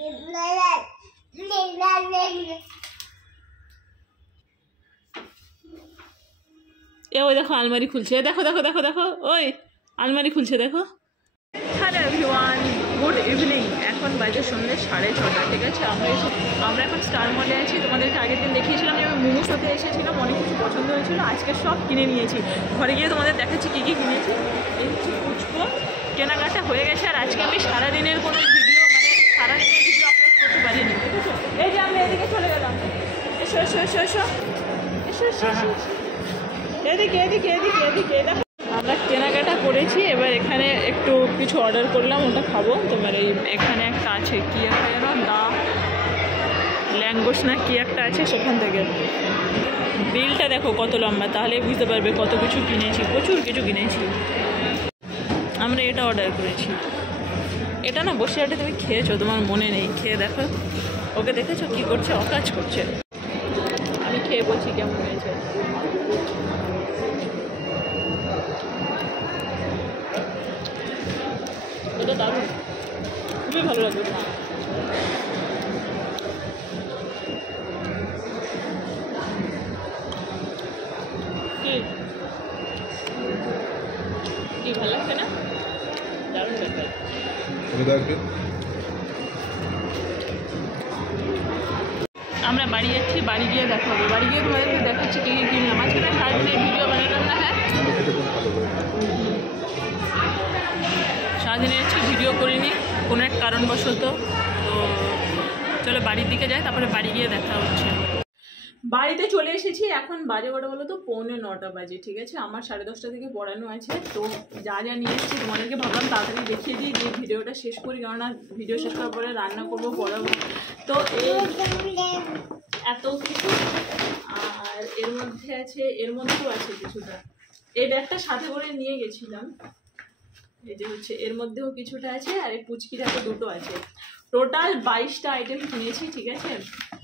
ওই দেখো আলমারি খুলছে, দেখো দেখো দেখো দেখো ওই আলমারি খুলছে দেখো। Hello everyone, good evening. এখন বাজে সন্ধ্যে 6:30, ঠিক আছে। আমরা এখন স্টার মলে আছি। তোমাদেরকে আগের দিন দেখিয়েছিলাম যে আমি মোমোর সাথে এসেছিলাম, অনেক কিছু পছন্দ হয়েছিল। আজকে সব কিনে নিয়েছি, ঘরে গিয়ে তোমাদের দেখাচ্ছি কী কী কিনেছি। এই হচ্ছে ফুচকো, কেনাকাটা হয়ে গেছে। আর আজকে আমি সারাদিনের কোনো ভিডিও সারাদিনের ভিডিও আপলোড করতে পারিনি, ঠিক আছে। এই যে আমরা এদিকে চলে গেলাম, এসো এসো এসো এসো এসো এসো এসো এদিকে এদিকে এদিকে এদিকে। দেখো আমরা কেনাকাটা করেছি, এবার এখানে একটু কিছু অর্ডার করলাম, ওটা খাবো। তোমার এই এখানে একটা আছে কি একটা যেন দা ল্যাঙ্গোস না কি একটা আছে, সেখান থেকে বিলটা দেখো কত লম্বা, তাহলে বুঝতে পারবে কত কিছু কিনেছি, প্রচুর কিছু কিনেছি। আমরা এটা অর্ডার করেছি, এটা না বসে আটে তুমি খেয়েছো, তোমার মনে নেই, খেয়ে দেখো। ওকে দেখেছো কি করছে, অকাজ করছে। আমি খেয়ে বলছি কেমন হয়েছে। এটা দারুণ, খুবই ভালো লাগবে। কি ভালো লাগছে না? দারুণ ব্যাপার। আমরা বাড়ি যাচ্ছি, বাড়ি গিয়ে দেখাবো। বাড়ি গিয়ে তোমাদেরকে দেখাচ্ছি কী কী কিনলাম। আজকে না সারাদিনের ভিডিও বানালাম না। হ্যাঁ, সারাদিনে হচ্ছে ভিডিও করিনি কোনো এক কারণবশত। তো চলো বাড়ির দিকে যাই, তারপরে বাড়ি গিয়ে দেখা হচ্ছে। বাড়িতে চলে এসেছি, এখন বাজে কটা বলো তো, 8:45 বাজে, ঠিক আছে। আমার 10:30 থেকে পড়ানো আছে। তো যা যা নিয়ে এসেছি তোমাদেরকে ভাবলাম তাড়াতাড়ি দেখিয়ে দিই, যে ভিডিওটা শেষ করি, কেননা ভিডিও শেষ করার পরে রান্না করবো, পড়াবো। তো এই এত কিছু, আর এর মধ্যে আছে, এর মধ্যেও আছে কিছুটা। এই ব্যাগটা সাথে করে নিয়ে গেছিলাম, এই যে হচ্ছে এর মধ্যেও কিছুটা আছে, আর এই পুচকির হাতে দুটো আছে। টোটাল 22টা আইটেম কিনেছি, ঠিক আছে।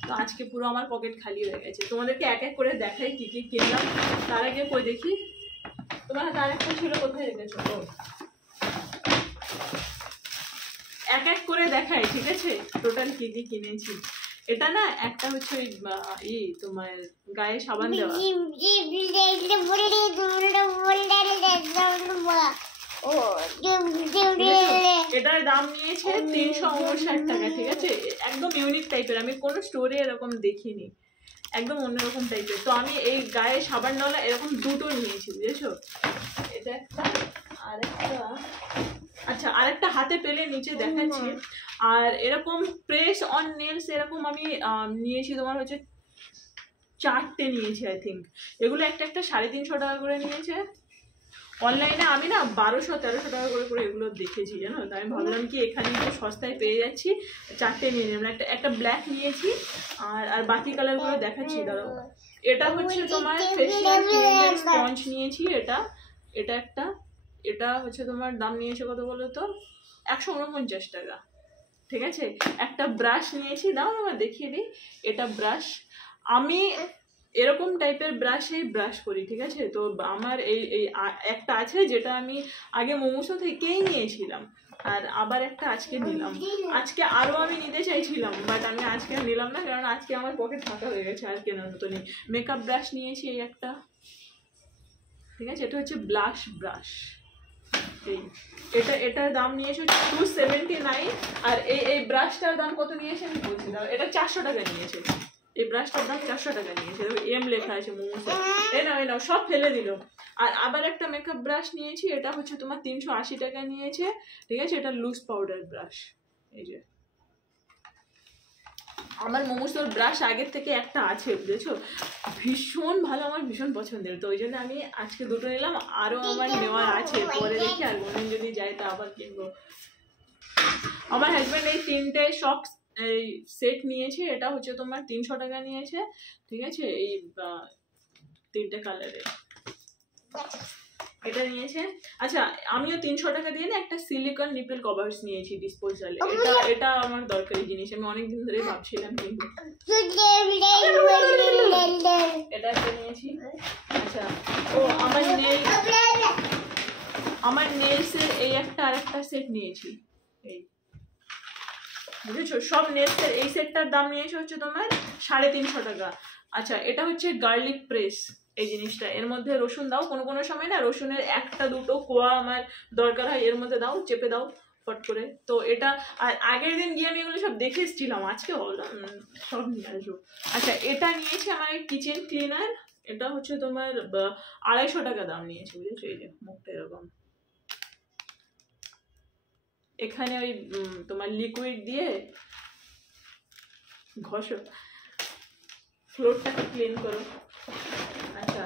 তো আজকে পুরো আমার পকেট খালি হয়ে গেছে। তোমাদেরকে এক এক করে দেখাই কী কী কিনলাম। তার আগে কই দেখি, তোমার হাতে আরেকটা ছিল, কোথায় রেখেছো? এক এক করে দেখাই, ঠিক আছে, টোটাল কী কী কিনেছি। এটা না একটা হচ্ছে ওই তোমার গায়ে সাবান দেওয়া, এটার দাম নিয়েছে 359 টাকা, ঠিক আছে। একদম ইউনিক টাইপের, আমি কোনো স্টোরে এরকম দেখিনি, একদম অন্যরকম টাইপের। তো আমি এই গায়ে সাবানওয়ালা এরকম দুটো নিয়েছি, বুঝেছো। এটা একটা, আরেকটা, আচ্ছা আরেকটা হাতে পেলে নিচে দেখাচ্ছি। আর এরকম প্রেস অন নেলস এরকম আমি নিয়েছি, তোমার হচ্ছে 4টে নিয়েছি আই থিঙ্ক। এগুলো একটা একটা 350 টাকা করে নিয়েছে। অনলাইনে আমি না 1200-1300 টাকা করে করে এগুলো দেখেছি, জানো। তাই আমি ভাবলাম কি এখানে একটু সস্তায় পেয়ে যাচ্ছি, 4টে নিয়ে নিলাম। একটা ব্ল্যাক নিয়েছি, আর বাকি কালারগুলো দেখাচ্ছি, দাঁড়াও। এটা হচ্ছে তোমার ফেশিয়াল ক্রিমের স্পঞ্জ নিয়েছি, এটা একটা। এটা হচ্ছে তোমার দাম নিয়েছে কত বলো তো, 149 টাকা, ঠিক আছে। একটা ব্রাশ নিয়েছি, দাও আমার দেখিয়ে দিই। এটা ব্রাশ, আমি এরকম টাইপের ব্রাশ করি, ঠিক আছে। তো আমার এই একটা আছে যেটা আমি আগে মোমোসো থেকেই নিয়েছিলাম, আর আবার একটা আজকে নিলাম। আজকে আরও আমি নিতে চাইছিলাম, বাট আমি আজকে নিলাম না, কারণ আজকে আমার পকেট ফাঁকা হয়ে গেছে, আর কেনার মতো নেই। মেকআপ ব্রাশ নিয়েছি এই একটা, ঠিক আছে। এটা হচ্ছে ব্লাশ ব্রাশ, এটার দাম নিয়েছে 279। আর এই ব্রাশটার দাম কত নিয়েছে আমি বলছি, এটা 400 টাকা নিয়েছে। এই ব্রাশটার দাম 400 টাকা নিয়েছে, এম লেখা আছে মোমোসে। এই নাও সব ফেলে দিল। আর আবার একটা মেকআপ ব্রাশ নিয়েছি, এটা হচ্ছে তোমার 380 টাকা নিয়েছে, ঠিক আছে। এটা লুজ পাউডার ব্রাশ। এই যে আমার মোমোসোর ব্রাশ আগের থেকে একটা আছে, বুঝেছো, ভীষণ ভালো, আমার ভীষণ পছন্দের। তো ওই জন্য আমি আজকে দুটো নিলাম, আরও আমার নেওয়ার আছে, পরে দেখি আর কোনদিন যদি যাই তা আবার কিনবো। আমার হাজব্যান্ড এই 3টে সক্স এই সেট নিয়েছে, এটা হচ্ছে তোমার 300 টাকা নিয়েছে, ঠিক আছে। এই 3টে কালারের এটা নিয়েছে। আচ্ছা আমিও 300 টাকা দিয়ে না একটা সিলিকন নিপল কভার্স নিয়েছি ডিসপোজাল। এটা আমার দরকারি জিনিস, আমি অনেকদিন ধরে ভাবছিলাম কিনবো। এটা একটা নিয়েছি। আচ্ছা ও আমার নেলসের এই একটা আরেকটা সেট নিয়েছি, এই বুঝেছো? সব নেলসের এই সেটটার দাম নিয়েছে হচ্ছে তোমার 350 টাকা। আচ্ছা, এটা হচ্ছে গার্লিক প্রেস। এই জিনিসটা, এর মধ্যে রসুন দাও, কোনো কোনো সময় না রসুনের একটা দুটো কোয়া আমার দরকার হয়, এর মধ্যে দাও, চেপে দাও ফট করে। তো এটা, আর আগের দিন গিয়ে আমি এগুলো সব দেখে এসেছিলাম, আজকে বললাম সব নিয়ে আসবো। আচ্ছা, এটা নিয়েছি আমার কিচেন ক্লিনার। এটা হচ্ছে তোমার 250 টাকা দাম নিয়েছে, বুঝেছো? এই যে মুখটা এরকম, এখানে ওই তোমার লিকুইড দিয়ে ঘষো, ফ্লোরটাকে ক্লিন করো। আচ্ছা,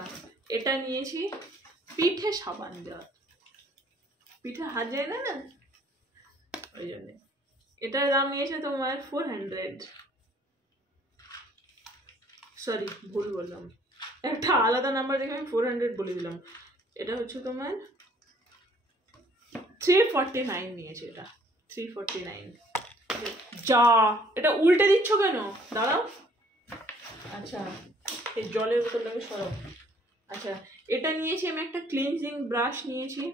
এটা নিয়েছি পিঠে সাবান দেওয়া, পিঠে হাত যায় না না, ওই জন্যে। এটার দাম নিয়েছে তোমার 400, সরি ভুল বললাম, একটা আলাদা নাম্বার দেখে আমি 400 বলে দিলাম। এটা হচ্ছে তোমার 349 নিয়েছে, এটা 349। যা, এটা উল্টে দিচ্ছ কেন? দাঁড়াও। আচ্ছা, এই জলের বোতলটাকে সরাও। আচ্ছা, এটা নিয়েছি আমি একটা ক্লিনজিং ব্রাশ নিয়েছি।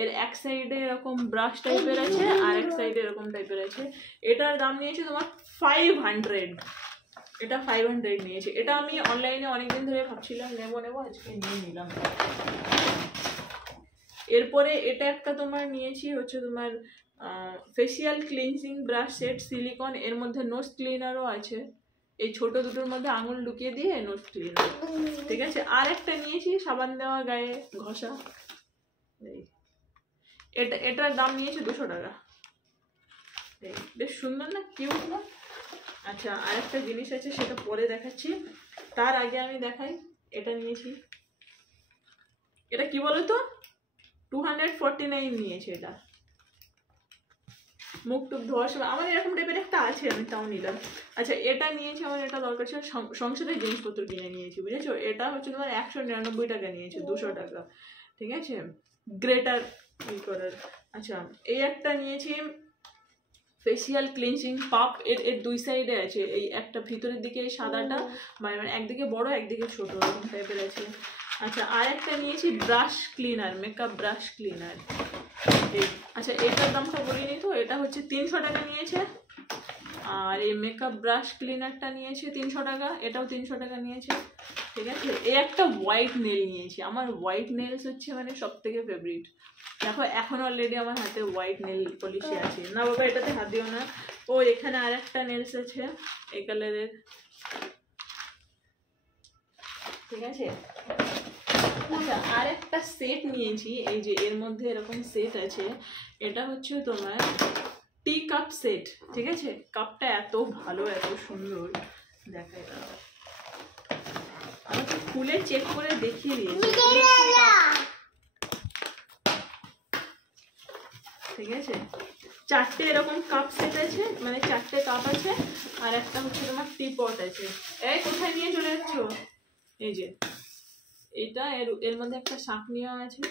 এর এক সাইডে এরকম ব্রাশ টাইপের আছে, আর এক সাইডে এরকম টাইপের আছে। এটার দাম নিয়েছে তোমার 500। এটা 500 নিয়েছে। এটা আমি অনলাইনে অনেকদিন ধরে ভাবছিলাম নেবো, আজকে নিয়ে নিলাম। এরপরে এটা একটা তোমার নিয়েছি হচ্ছে তোমার facial cleansing brush set, silicone. এর মধ্যে নোজ ক্লিনারও আছে, এই ছোট দুটোর মধ্যে আঙুল ঢুকিয়ে দিয়ে নোজ ক্লিনার, ঠিক আছে। আর একটা নিয়েছি সাবান দেওয়া গায়ে ঘষা, এটার দাম নিয়েছে 200 টাকা। বেশ সুন্দর না, কিউট না? আচ্ছা, আর একটা জিনিস আছে, সেটা পরে দেখাচ্ছি, তার আগে আমি দেখাই। এটা নিয়েছি, এটা কি বলো তো, 249 নিয়েছে। এটা মুখ টুক ধোয়ার সময় আমার এরকম টাইপের একটা আছে, আমি তাও নিলাম। আচ্ছা, এটা নিয়েছি, আমার এটা দরকার ছিল, সংসারের জিনিসপত্র কিনে নিয়েছি, বুঝেছো? এটা হচ্ছে তোমার 199 টাকা নিয়েছে, 200 টাকা, ঠিক আছে, গ্রেটার করার। আচ্ছা, এই একটা নিয়েছি ফেসিয়াল ক্লিনজিং পাপ। এর দুই সাইডে আছে, এই একটা ভিতরের দিকে এই সাদাটা, মানে একদিকে বড় একদিকে ছোট, এরকম টাইপের আছে। আচ্ছা, আর একটা নিয়েছি brush cleaner, makeup brush cleaner. আচ্ছা, এটার দামটা বলিনি তো, এটা হচ্ছে 300 টাকা নিয়েছে। আর এই মেকআপ ব্রাশ ক্লিনারটা নিয়েছে 300 টাকা, এটাও 300 টাকা নিয়েছে, ঠিক আছে। এই একটা হোয়াইট নেল নিয়েছি, আমার হোয়াইট নেলস হচ্ছে মানে সব থেকে ফেভারিট। দেখো, এখন অলরেডি আমার হাতে হোয়াইট নেল পলিশি আছে। না বাবা, এটাতে হাত দিও না। ও, এখানে আর একটা নেলস আছে এই কালারের, ঠিক আছে। আচ্ছা, আর একটা সেট নিয়েছি, এই যে এর মধ্যে এরকম সেট আছে। এটা হচ্ছে তোমার টি কাপ সেট, ঠিক আছে। কাপটা এত ভালো, এত সুন্দর, দেখাই আমাকে খুলে চেক করে দেখিয়ে দিয়েছি, ঠিক আছে। 4টে এরকম কাপ সেট আছে, মানে 4টে কাপ আছে, আর একটা হচ্ছে তোমার টি পট আছে। এই কোথায় নিয়ে চলে যাচ্ছ? এই যে এটা, এর মধ্যে একটা শাঁকনিও আছে,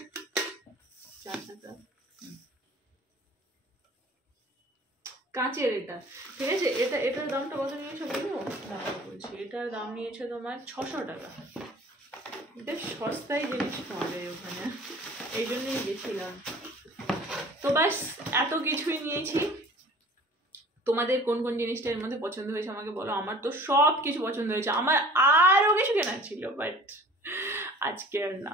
4টা কাঁচের, এটা, ঠিক আছে। এটার দামটা কত নিয়েছে বলবো? বলছি, এটার দাম নিয়েছে তোমার 600 টাকা। বেশ সস্তায় জিনিস পাওয়া যায় ওখানে, এই জন্যই গেছিলাম। তো ব্যাস, এত কিছুই নিয়েছি। তোমাদের কোন কোন জিনিসটা এর মধ্যে পছন্দ হয়েছে আমাকে বলো। আমার তো সব কিছু পছন্দ হয়েছে, আমার আরও কিছু কেনার ছিল, বাট আজকে আর না,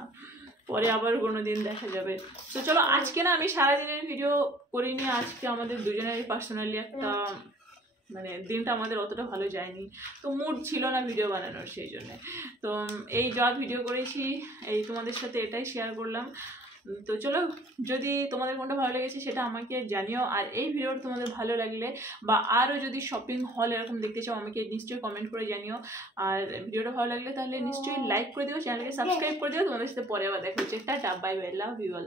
পরে আবার কোনো দিন দেখা যাবে। তো চলো, আজকে না আমি সারাদিনের ভিডিও করিনি। আজকে আমাদের দুজনেরই পার্সোনালি একটা, মানে দিনটা আমাদের অতটা ভালো যায়নি, তো মুড ছিল না ভিডিও বানানোর, সেই জন্য। তো এই যা ভিডিও করেছি, এই তোমাদের সাথে এটাই শেয়ার করলাম। তো চলো, যদি তোমাদের কোনটা ভালো লেগেছে সেটা আমাকে জানিও। আর এই ভিডিওটা তোমাদের ভালো লাগলে বা আরও যদি শপিং হল এরকম দেখতে চাও, আমাকে নিশ্চয়ই কমেন্ট করে জানিও। আর ভিডিওটা ভালো লাগলে তাহলে নিশ্চয়ই লাইক করে দিও, চ্যানেলকে সাবস্ক্রাইব করে দিও। তোমাদের সাথে পরে আবার দেখা হচ্ছে। Tata, bye bye, love you all.